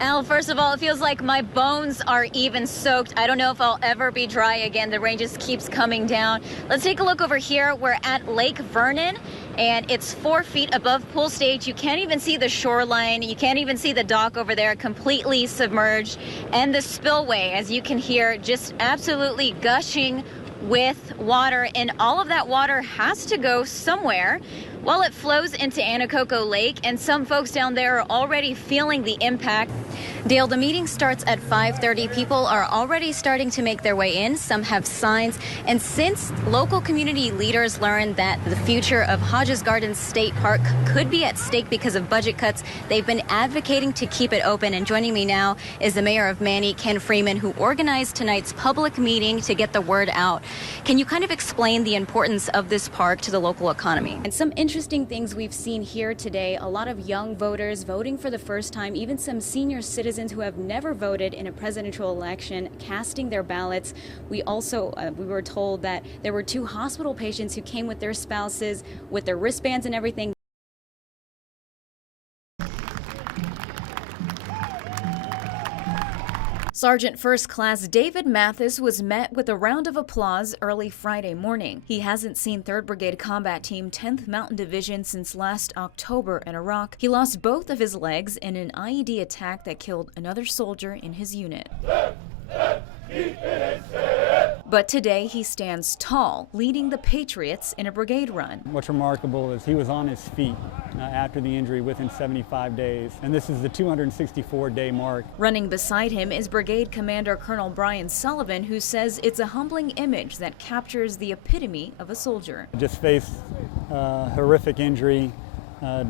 Al, first of all, it feels like my bones are even soaked. I don't know if I'll ever be dry again. The rain just keeps coming down. Let's take a look over here. We're at Lake Vernon, and it's 4 feet above pool stage. You can't even see the shoreline. You can't even see the dock over there, completely submerged. And the spillway, as you can hear, just absolutely gushing with water, and all of that water has to go somewhere. Well, it flows into Anacoco Lake, and some folks down there are already feeling the impact. Dale, the meeting starts at 5:30. People are already starting to make their way in. Some have signs. And since local community leaders learned that the future of Hodges Gardens State Park could be at stake because of budget cuts, they've been advocating to keep it open. And joining me now is the mayor of Manny, Ken Freeman, who organized tonight's public meeting to get the word out. Can you kind of explain the importance of this park to the local economy? And some interesting things we've seen here today. A lot of young voters voting for the first time, even some senior citizens who have never voted in a presidential election casting their ballots. We also we were told that there were 2 hospital patients who came with their spouses with their wristbands and everything. Sergeant First Class David Mathis was met with a round of applause early Friday morning. He hasn't seen 3rd Brigade Combat Team 10th Mountain Division since last October in Iraq. He lost both of his legs in an IED attack that killed another soldier in his unit. But today he stands tall, leading the Patriots in a brigade run. What's remarkable is he was on his feet after the injury within 75 days, and this is the 264-day mark. Running beside him is Brigade Commander Colonel Brian Sullivan, who says it's a humbling image that captures the epitome of a soldier. Just faced horrific injury,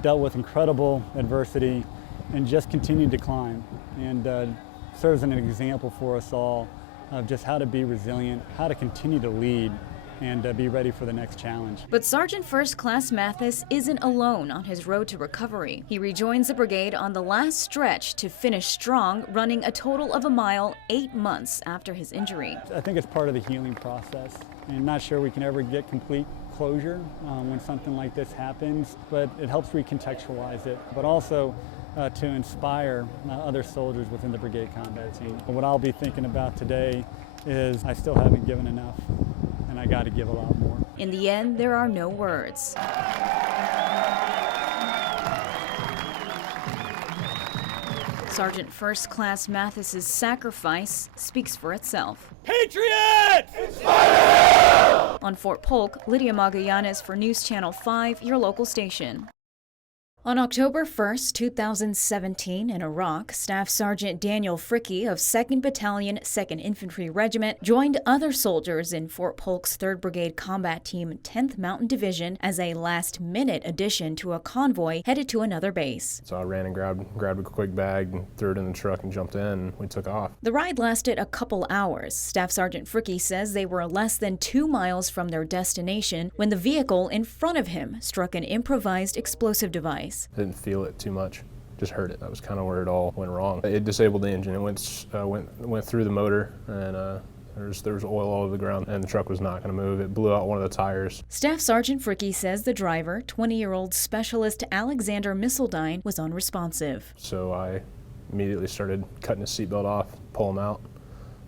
dealt with incredible adversity, and just continued to climb, and serves as an example for us all of just how to be resilient, how to continue to lead, and be ready for the next challenge. But Sergeant First Class Mathis isn't alone on his road to recovery. He rejoins the brigade on the last stretch to finish strong, running a total of a mile 8 months after his injury. I think it's part of the healing process. I'm not sure we can ever get complete closure when something like this happens, but it helps recontextualize it, but also to inspire other soldiers within the brigade combat team. What I'll be thinking about today is I still haven't given enough, and I got to give a lot more. In the end, there are no words. Sergeant First Class Mathis's sacrifice speaks for itself. Patriots! Inspire! On Fort Polk, Lydia Magallanes for News Channel 5, your local station. On October 1st, 2017, in Iraq, Staff Sergeant Daniel Fricke of 2nd Battalion, 2nd Infantry Regiment joined other soldiers in Fort Polk's 3rd Brigade Combat Team 10th Mountain Division as a last-minute addition to a convoy headed to another base. So I ran and grabbed a quick bag, and threw it in the truck and jumped in, and we took off. The ride lasted a couple hours. Staff Sergeant Fricke says they were less than 2 miles from their destination when the vehicle in front of him struck an improvised explosive device. I didn't feel it too much, just heard it. That was kind of where it all went wrong. It disabled the engine. It went through the motor, and there was oil all over the ground, and the truck was not going to move. It blew out one of the tires. Staff Sergeant Fricke says the driver, 20-year-old Specialist Alexander Missildine, was unresponsive. So I immediately started cutting his seatbelt off, pull him out.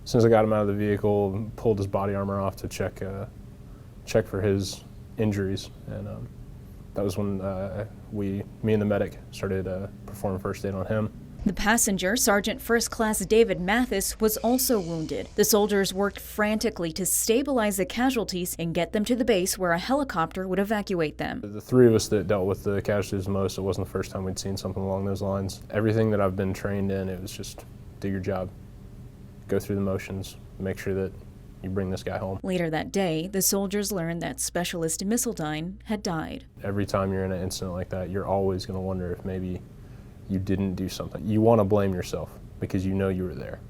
As soon as I got him out of the vehicle, pulled his body armor off to check for his injuries, and that was when me and the medic started performing first aid on him. The passenger, Sergeant First Class David Mathis, was also wounded. The soldiers worked frantically to stabilize the casualties and get them to the base where a helicopter would evacuate them. The 3 of us that dealt with the casualties the most, it wasn't the first time we'd seen something along those lines. Everything that I've been trained in, it was just do your job, go through the motions, make sure that you bring this guy home. Later that day, the soldiers learned that Specialist Missildine had died. Every time you're in an incident like that, you're always going to wonder if maybe you didn't do something. You want to blame yourself because you know you were there.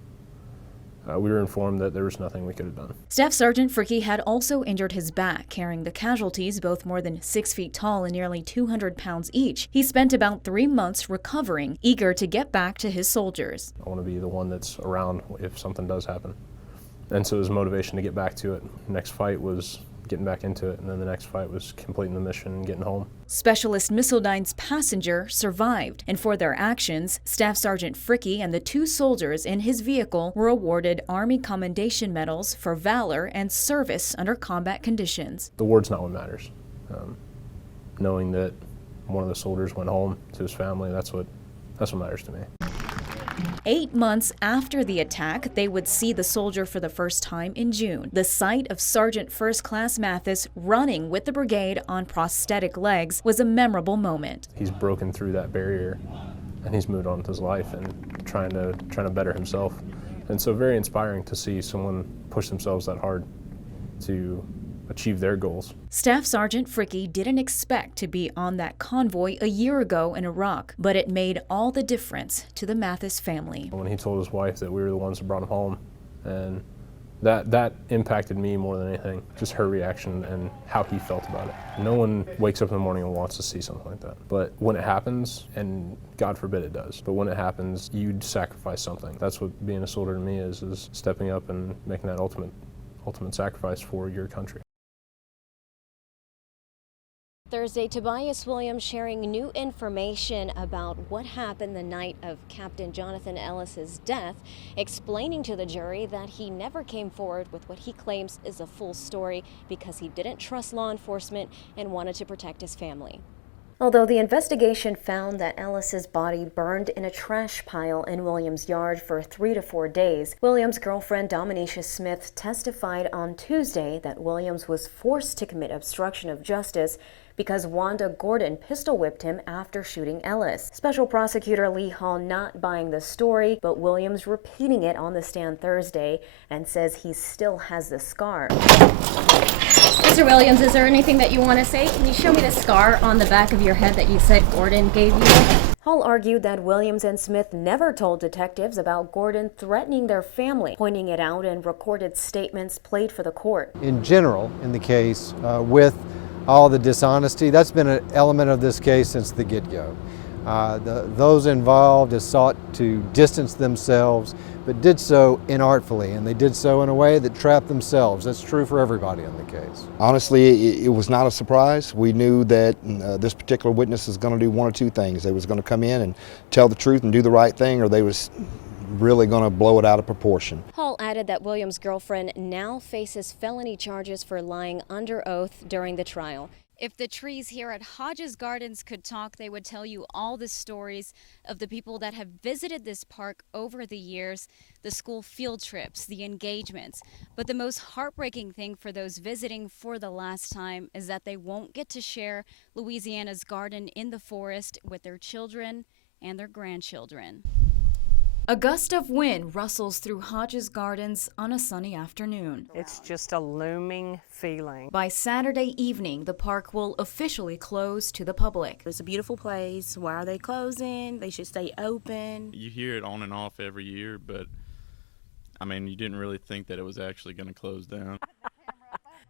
We were informed that there was nothing we could have done. Staff Sergeant Fricke had also injured his back, carrying the casualties, both more than 6 feet tall and nearly 200 pounds each. He spent about 3 months recovering, eager to get back to his soldiers. I want to be the one that's around if something does happen. And so his motivation to get back to it. Next fight was getting back into it, and then the next fight was completing the mission and getting home. Specialist Missildines passenger survived, and for their actions, Staff Sergeant Fricke and the 2 soldiers in his vehicle were awarded Army Commendation Medals for valor and service under combat conditions. The word's not what matters. Knowing that one of the soldiers went home to his family, that's what matters to me. 8 months after the attack, they would see the soldier for the first time in June. The sight of Sergeant First Class Mathis running with the brigade on prosthetic legs was a memorable moment. He's broken through that barrier, and he's moved on with his life and trying to better himself. And so very inspiring to see someone push themselves that hard to achieve their goals. Staff Sergeant Fricke didn't expect to be on that convoy a year ago in Iraq, but it made all the difference to the Mathis family. When he told his wife that we were the ones that brought him home, and that impacted me more than anything, just her reaction and how he felt about it. No one wakes up in the morning and wants to see something like that. But when it happens, and God forbid it does, but when it happens, you sacrifice something. That's what being a soldier to me is stepping up and making that ultimate sacrifice for your country. Thursday, Tobias Williams sharing new information about what happened the night of Captain Jonathan Ellis's death, explaining to the jury that he never came forward with what he claims is a full story because he didn't trust law enforcement and wanted to protect his family. Although the investigation found that Ellis's body burned in a trash pile in Williams' yard for 3 to 4 days, Williams' girlfriend Dominisha Smith testified on Tuesday that Williams was forced to commit obstruction of justice because Wanda Gordon pistol whipped him after shooting Ellis. Special Prosecutor Lee Hall not buying the story, but Williams repeating it on the stand Thursday and says he still has the scar. Mr. Williams, is there anything that you want to say? Can you show me the scar on the back of your head that you said Gordon gave you? Hall argued that Williams and Smith never told detectives about Gordon threatening their family, pointing it out in recorded statements played for the court. In general, in the case, with all the dishonesty, that's been an element of this case since the get-go. Those involved have sought to distance themselves, but did so inartfully, and they did so in a way that trapped themselves. That's true for everybody in the case. Honestly, it was not a surprise. We knew that this particular witness was going to do one or two things. They was going to come in and tell the truth and do the right thing, or they was really going to blow it out of proportion. Hall added that Williams' girlfriend now faces felony charges for lying under oath during the trial. If the trees here at Hodges Gardens could talk, they would tell you all the stories of the people that have visited this park over the years, the school field trips, the engagements. But the most heartbreaking thing for those visiting for the last time is that they won't get to share Louisiana's garden in the forest with their children and their grandchildren. A gust of wind rustles through Hodges Gardens on a sunny afternoon. It's just a looming feeling. By Saturday evening, the park will officially close to the public. It's a beautiful place. Why are they closing? They should stay open. You hear it on and off every year, but I mean, you didn't really think that it was actually going to close down.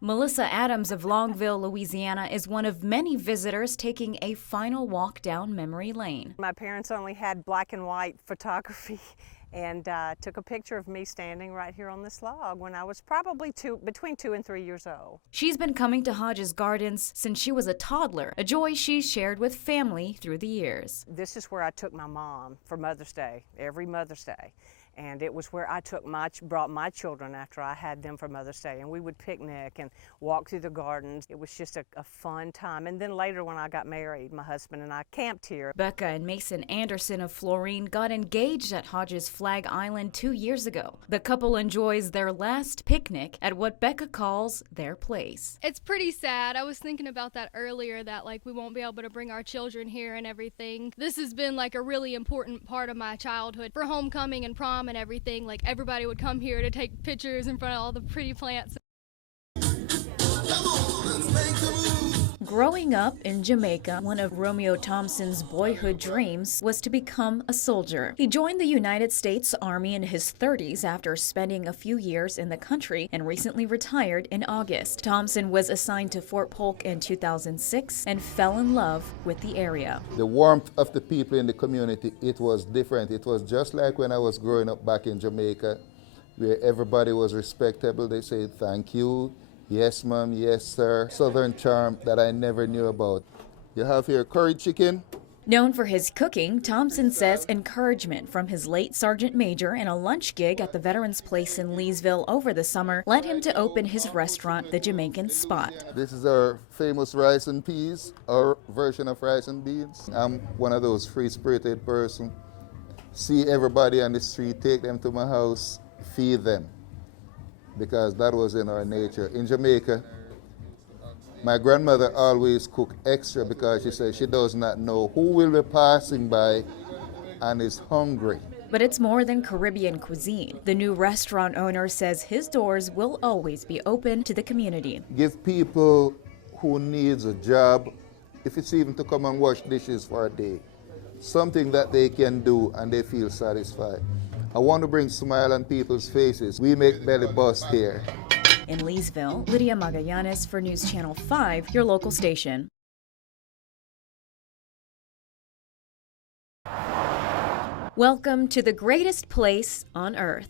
Melissa Adams of Longville, Louisiana, is one of many visitors taking a final walk down memory lane. My parents only had black and white photography and took a picture of me standing right here on this log when I was probably between 2 and 3 years old. She's been coming to Hodges Gardens since she was a toddler, a joy she's shared with family through the years. This is where I took my mom for Mother's Day, every Mother's Day. And it was where I brought my children after I had them for Mother's Day. And we would picnic and walk through the gardens. It was just a fun time. And then later when I got married, my husband and I camped here. Becca and Mason Anderson of Florine got engaged at Hodges Flag Island 2 years ago. The couple enjoys their last picnic at what Becca calls their place. It's pretty sad. I was thinking about that earlier, that like we won't be able to bring our children here and everything. This has been like a really important part of my childhood. For homecoming and prom and everything, like everybody would come here to take pictures in front of all the pretty plants. Growing up in Jamaica, one of Romeo Thompson's boyhood dreams was to become a soldier. He joined the United States Army in his 30s after spending a few years in the country and recently retired in August. Thompson was assigned to Fort Polk in 2006 and fell in love with the area. The warmth of the people in the community, it was different. It was just like when I was growing up back in Jamaica, where everybody was respectable. They said thank you. yes ma'am, yes sir, southern charm that I never knew about. You have here curry chicken. Known for his cooking, Thompson says encouragement from his late sergeant major and a lunch gig at the Veterans Place in Leesville over the summer led him to open his restaurant, The Jamaican Spot. This is our famous rice and peas, our version of rice and beans. I'm one of those free-spirited person. See everybody on the street, take them to my house, feed them, because that was in our nature. In Jamaica, my grandmother always cooked extra because she said she does not know who will be passing by and is hungry. But it's more than Caribbean cuisine. The new restaurant owner says his doors will always be open to the community. Give people who needs a job, if it's even to come and wash dishes for a day, something that they can do and they feel satisfied. I want to bring smile on people's faces. We make belly bust here. In Leesville, Lydia Magallanes for News Channel 5, your local station. Welcome to the greatest place on earth.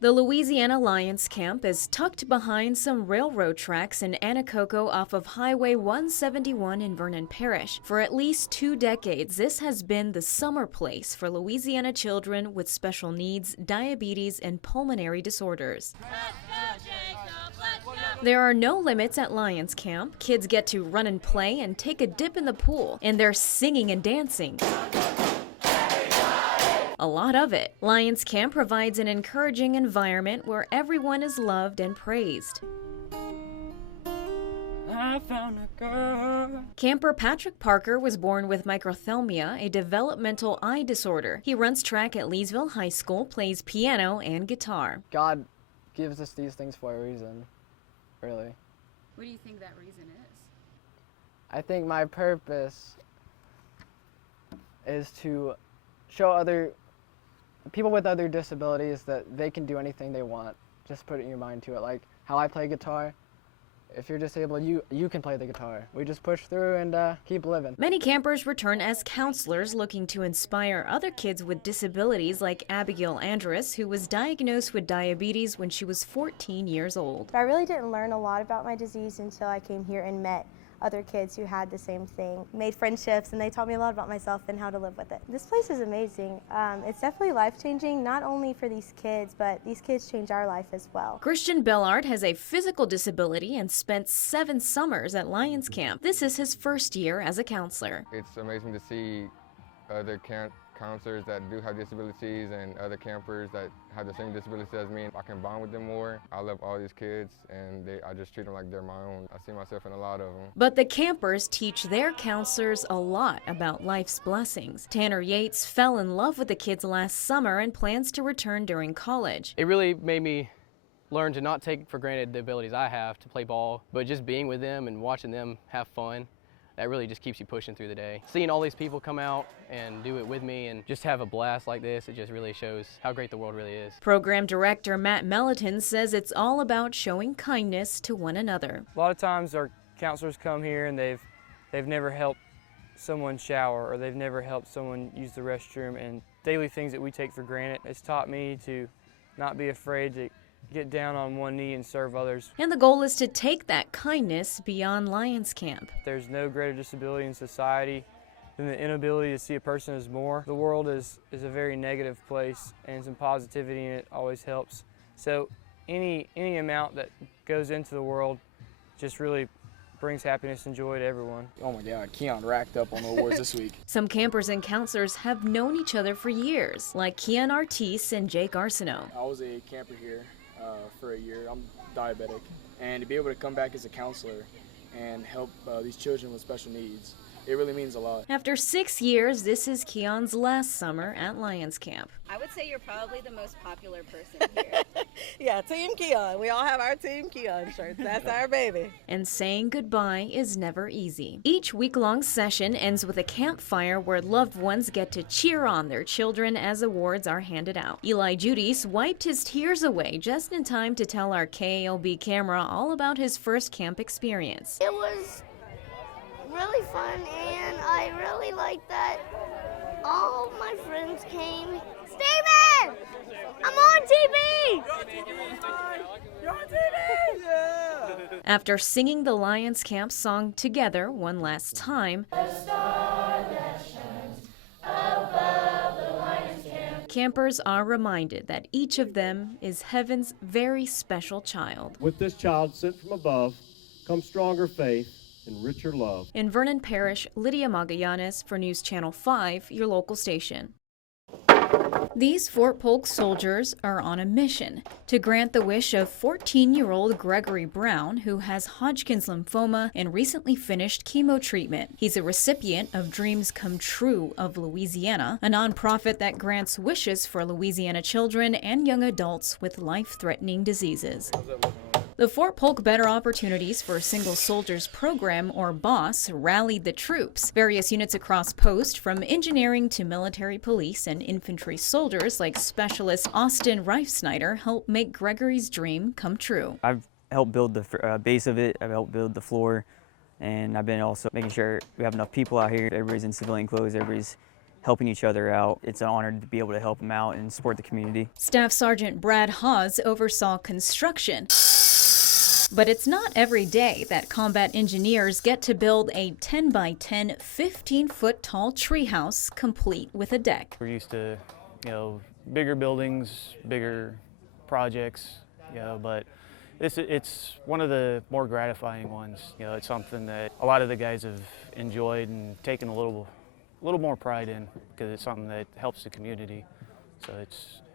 The Louisiana Lions Camp is tucked behind some railroad tracks in Anacoco off of Highway 171 in Vernon Parish. For at least 2 decades, this has been the summer place for Louisiana children with special needs, diabetes, and pulmonary disorders. There are no limits at Lions Camp. Kids get to run and play and take a dip in the pool, and they're singing and dancing. A lot of it. Lions Camp provides an encouraging environment where everyone is loved and praised. I found a girl. Camper Patrick Parker was born with microphthalmia, a developmental eye disorder. He runs track at Leesville High School, plays piano and guitar. God gives us these things for a reason, really. What do you think that reason is? I think my purpose is to show other people with other disabilities that they can do anything they want. Just put your mind to it. Like how I play guitar. If you're disabled, you can play the guitar. We just push through and keep living. Many campers return as counselors looking to inspire other kids with disabilities like Abigail Andrus, who was diagnosed with diabetes when she was 14 years old. I really didn't learn a lot about my disease until I came here and met other kids who had the same thing, made friendships, and they taught me a lot about myself and how to live with it. This place is amazing. It's definitely life-changing, not only for these kids, but these kids change our life as well. Christian Bellard has a physical disability and spent 7 summers at Lions Camp. This is his first year as a counselor. It's amazing to see other counselors that do have disabilities and other campers that have the same disabilities as me. I can bond with them more. I love all these kids and I just treat them like they're my own. I see myself in a lot of them. But the campers teach their counselors a lot about life's blessings. Tanner Yates fell in love with the kids last summer and plans to return during college. It really made me learn to not take for granted the abilities I have to play ball, but just being with them and watching them have fun. That really just keeps you pushing through the day. Seeing all these people come out and do it with me and just have a blast like this, it just really shows how great the world really is. Program director Matt Melliton says it's all about showing kindness to one another. A lot of times our counselors come here and they've never helped someone shower or they've never helped someone use the restroom, and daily things that we take for granted. It's taught me to not be afraid to get down on one knee and serve others. And the goal is to take that kindness beyond Lions Camp. There's no greater disability in society than the inability to see a person as more. The world is a very negative place, and some positivity in it always helps. So any amount that goes into the world just really brings happiness and joy to everyone. Oh my God, Keon racked up on the awards this week. Some campers and counselors have known each other for years, like Keon Artis and Jake Arsenault. I was a camper here for a year. I'm diabetic, and to be able to come back as a counselor and help these children with special needs, it really means a lot. After 6 years, this is Keon's last summer at Lions Camp. I would say you're probably the most popular person here. Yeah, Team Keon. We all have our Team Keon shirts. That's our baby. And saying goodbye is never easy. Each week-long session ends with a campfire where loved ones get to cheer on their children as awards are handed out. Eli Judice wiped his tears away just in time to tell our KALB camera all about his first camp experience. It was really fun, and I really liked that all my friends came. Steven! there! I'm on TV! You're on TV! Yeah! After singing the Lions Camp song together one last time, campers are reminded that each of them is heaven's very special child. With this child sent from above comes stronger faith and richer love. In Vernon Parish, Lydia Magallanes for News Channel 5, your local station. These Fort Polk soldiers are on a mission to grant the wish of 14-year-old Gregory Brown, who has Hodgkin's lymphoma and recently finished chemo treatment. He's a recipient of Dreams Come True of Louisiana, a nonprofit that grants wishes for Louisiana children and young adults with life-threatening diseases. The Fort Polk Better Opportunities for Single Soldiers Program, or BOSS, rallied the troops. Various units across post, from engineering to military police and infantry soldiers like Specialist Austin Reifsnyder, helped make Gregory's dream come true. I've helped build the base of it, I've helped build the floor, and I've been also making sure we have enough people out here. Everybody's in civilian clothes, everybody's helping each other out. It's an honor to be able to help them out and support the community. Staff Sergeant Brad Hawes oversaw construction. But it's not every day that combat engineers get to build a 10 by 10, 15-foot tall treehouse complete with a deck. We're used to, bigger buildings, bigger projects, but it's one of the more gratifying ones. It's something that a lot of the guys have enjoyed and taken a little more pride in, because it's something that helps the community. So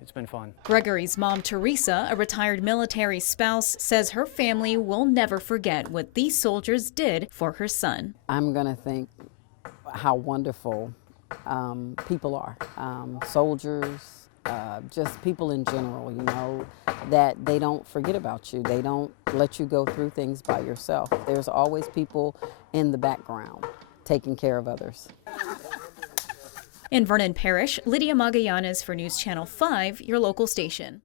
it's been fun. Gregory's mom, Teresa, a retired military spouse, says her family will never forget what these soldiers did for her son. I'm going to think how wonderful people are, soldiers, just people in general, that they don't forget about you. They don't let you go through things by yourself. There's always people in the background taking care of others. In Vernon Parish, Lydia Magallanes for News Channel 5, your local station.